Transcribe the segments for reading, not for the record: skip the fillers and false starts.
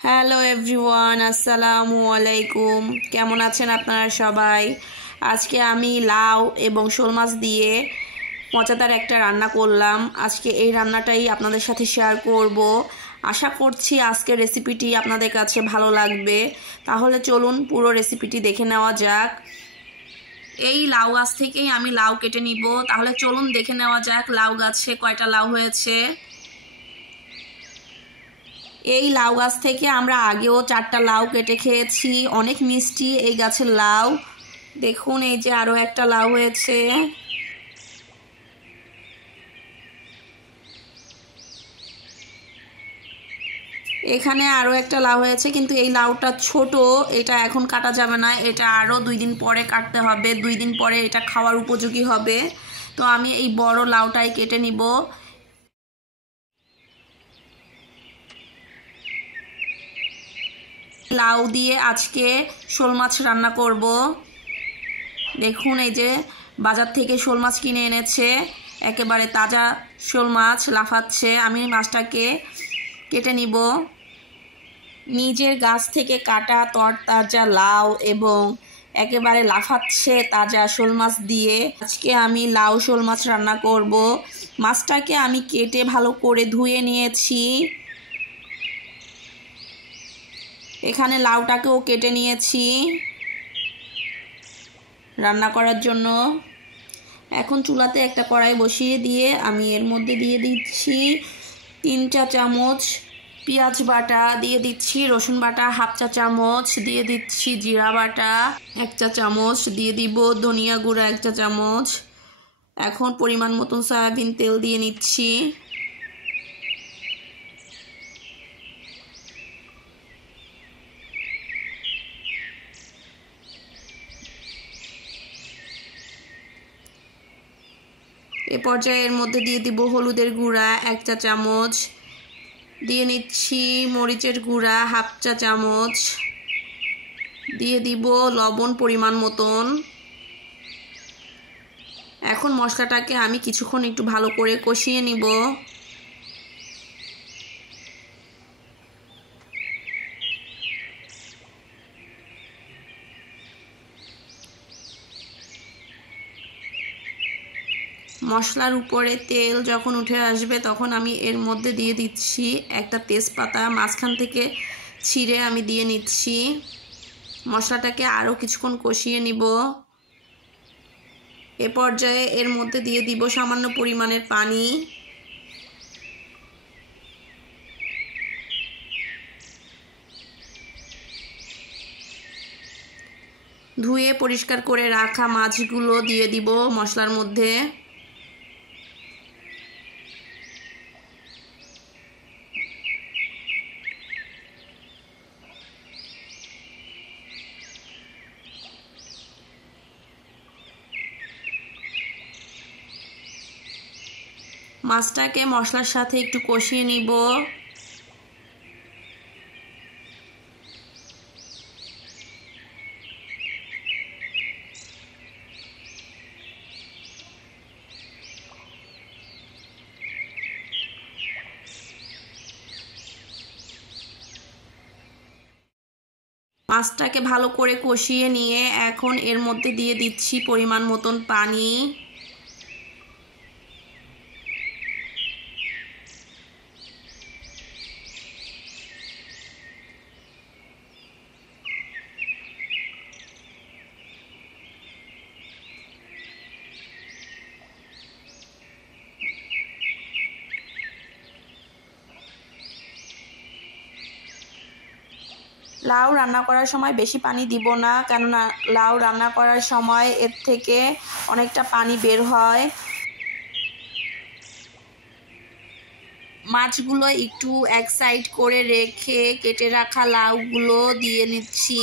Hello everyone, আসসালামু আলাইকুম। কেমন আছেন আপনারা সবাই? আজকে আমি লাউ এবং শোল মাছ দিয়ে মজাদার একটা রান্না করলাম। আজকে এই রান্নাটাই আপনাদের সাথে শেয়ার করব। আশা করছি আজকের রেসিপিটি আপনাদের কাছে ভালো লাগবে। তাহলে চলুন পুরো রেসিপিটি দেখে নেওয়া যাক। এই লাউ গাছ থেকেই আমি লাউ কেটে নিব। তাহলে চলুন দেখে নেওয়া যাক লাউ গাছে কয়টা লাউ হয়েছে। এই লাউ গাছ থেকে আমরা আগেও 4টা লাউ কেটে খেয়েছি। অনেক মিষ্টি এই গাছের লাউ। দেখুন এই যে আরো একটা লাউ হয়েছে। এখানে আরো একটা লাউ হয়েছে, কিন্তু এই লাউটা ছোট, এটা এখন কাটা যাবে না। এটা আরো 2 দিন পরে কাটতে হবে। 2 দিন পরে এটা খাওয়ার উপযোগী হবে। তো আমি এই বড় লাউটাই কেটে নিব। লাউ দিয়ে আজকে শোল মাছ রান্না করব। দেখুন এই যে বাজার থেকে শোল মাছ কিনে এনেছে, একেবারে তাজা শোল মাছ লাফাচ্ছে। আমি মাছটাকে কেটে নিব। নিজের গাছ থেকে কাটা তরতাজা লাউ এবং একেবারে লাফাচ্ছে তাজা শোল মাছ দিয়ে আজকে আমি লাউ শোল মাছ রান্না করব। মাছটাকে আমি কেটে ভালো করে ধুয়ে নিয়েছি। এখানে লাউটাকেও কেটে নিয়েছি রান্না করার জন্য। এখন চুলাতে একটা কড়াই বসিয়ে দিয়ে আমি এর মধ্যে দিয়ে দিচ্ছি 3 চা চামচ পেঁয়াজ বাটা, দিয়ে দিচ্ছি রসুন বাটা 1/2 চা চামচ, দিয়ে দিচ্ছি জিরা বাটা 1 চা চামচ, দিয়ে দিব ধনিয়া গুঁড়া 1 চা চামচ। এখন পরিমাণ মতন সয়াবিন তেল দিয়ে নিচ্ছি। এ পর্যায়ে এর মধ্যে দিয়ে দিব হলুদের গুঁড়া 1 চা চামচ, দিয়ে নিচ্ছি মরিচের গুঁড়া 1/2 চা চামচ, দিয়ে দিব লবণ পরিমাণ মতন। এখন মশলাটাকে আমি কিছুক্ষণ একটু ভালো করে কষিয়ে নিব। মশলার উপরে তেল যখন উঠে আসবে তখন আমি এর মধ্যে দিয়ে দিচ্ছি একটা তেজপাতা, মাঝখান থেকে ছিঁড়ে আমি দিয়ে নিচ্ছি। মশলাটাকে আরও কিছুক্ষণ কষিয়ে নিব। এ পর্যায়ে এর মধ্যে দিয়ে দিব সামান্য পরিমাণের পানি। ধুয়ে পরিষ্কার করে রাখা মাছগুলো দিয়ে দিব মশলার মধ্যে। মাছটাকে মশলার সাথে একটু কষিয়ে নিব। মাছটাকে ভালো করে কষিয়ে নিয়ে এখন এর মধ্যে দিয়ে দিচ্ছি পরিমাণ মতন পানি। লাউ রান্না করার সময় বেশি পানি দিব না, কেননা লাউ রান্না করার সময় এর থেকে অনেকটা পানি বের হয়। মাছগুলো একটু এক সাইড করে রেখে কেটে রাখা লাউগুলো দিয়ে নিচ্ছি।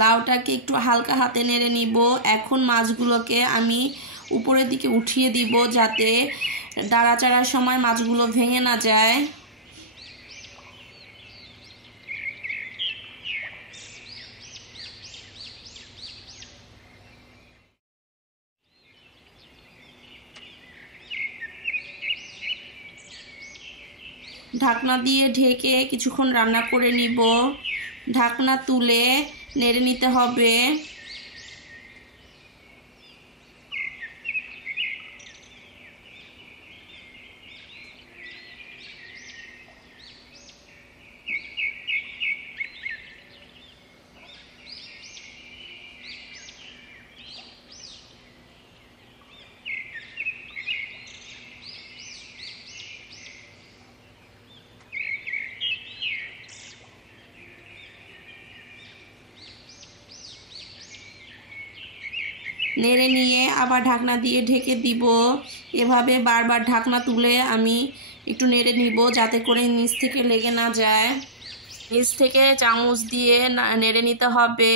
লাউটাকে একটু হালকা হাতে নেড়ে নিব। এখন মাছগুলোকে আমি উপরের দিকে উঠিয়ে দিব যাতে নাড়াচাড়ার সময় মাছগুলো ভেঙে না যায়। ঢাকনা দিয়ে ঢেকে কিছুক্ষণ রান্না করে নিব। ঢাকনা তুলে নেড়ে নিতে হবে। নেড়ে নিয়ে আবার ঢাকনা দিয়ে ঢেকে দিব। এভাবে বারবার ঢাকনা তুলে আমি একটু নেড়ে নিব যাতে করে নিচ থেকে লেগে না যায়। নিচ থেকে চামচ দিয়ে নেড়ে নিতে হবে।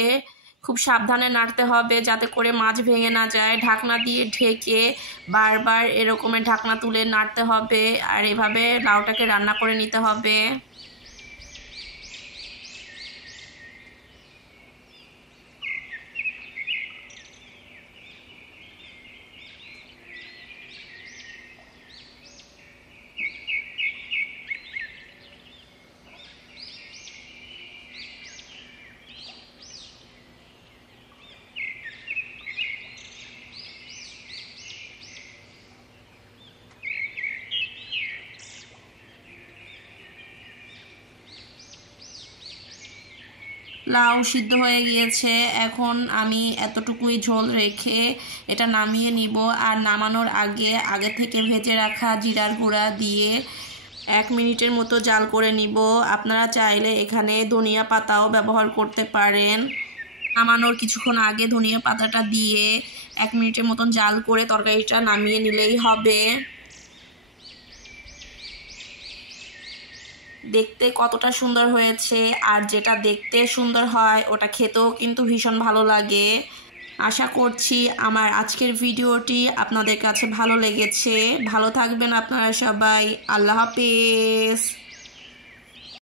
খুব সাবধানে নাড়তে হবে যাতে করে মাছ ভেঙে না যায়। ঢাকনা দিয়ে ঢেকে বারবার এরকমের ঢাকনা তুলে নাড়তে হবে আর এভাবে লাউটাকে রান্না করে নিতে হবে। লাউ সিদ্ধ হয়ে গিয়েছে। এখন আমি এতটুকুই ঝোল রেখে এটা নামিয়ে নিব। আর নামানোর আগে থেকে ভেজে রাখা জিরার গুঁড়া দিয়ে 1 মিনিটের মতো জাল করে নিব। আপনারা চাইলে এখানে ধনিয়া পাতাও ব্যবহার করতে পারেন। নামানোর কিছুক্ষণ আগে ধনিয়া পাতাটা দিয়ে 1 মিনিটের মতন জাল করে তরকারিটা নামিয়ে নিলেই হবে। দেখতে কতটা সুন্দর হয়েছে, আর যেটা দেখতে সুন্দর হয় ওটা খেতেও কিন্তু ভীষণ ভালো লাগে। আশা করছি আমার আজকের ভিডিওটি আপনাদের কাছে ভালো লেগেছে। ভালো থাকবেন আপনারা সবাই। আল্লাহ হাফেজ।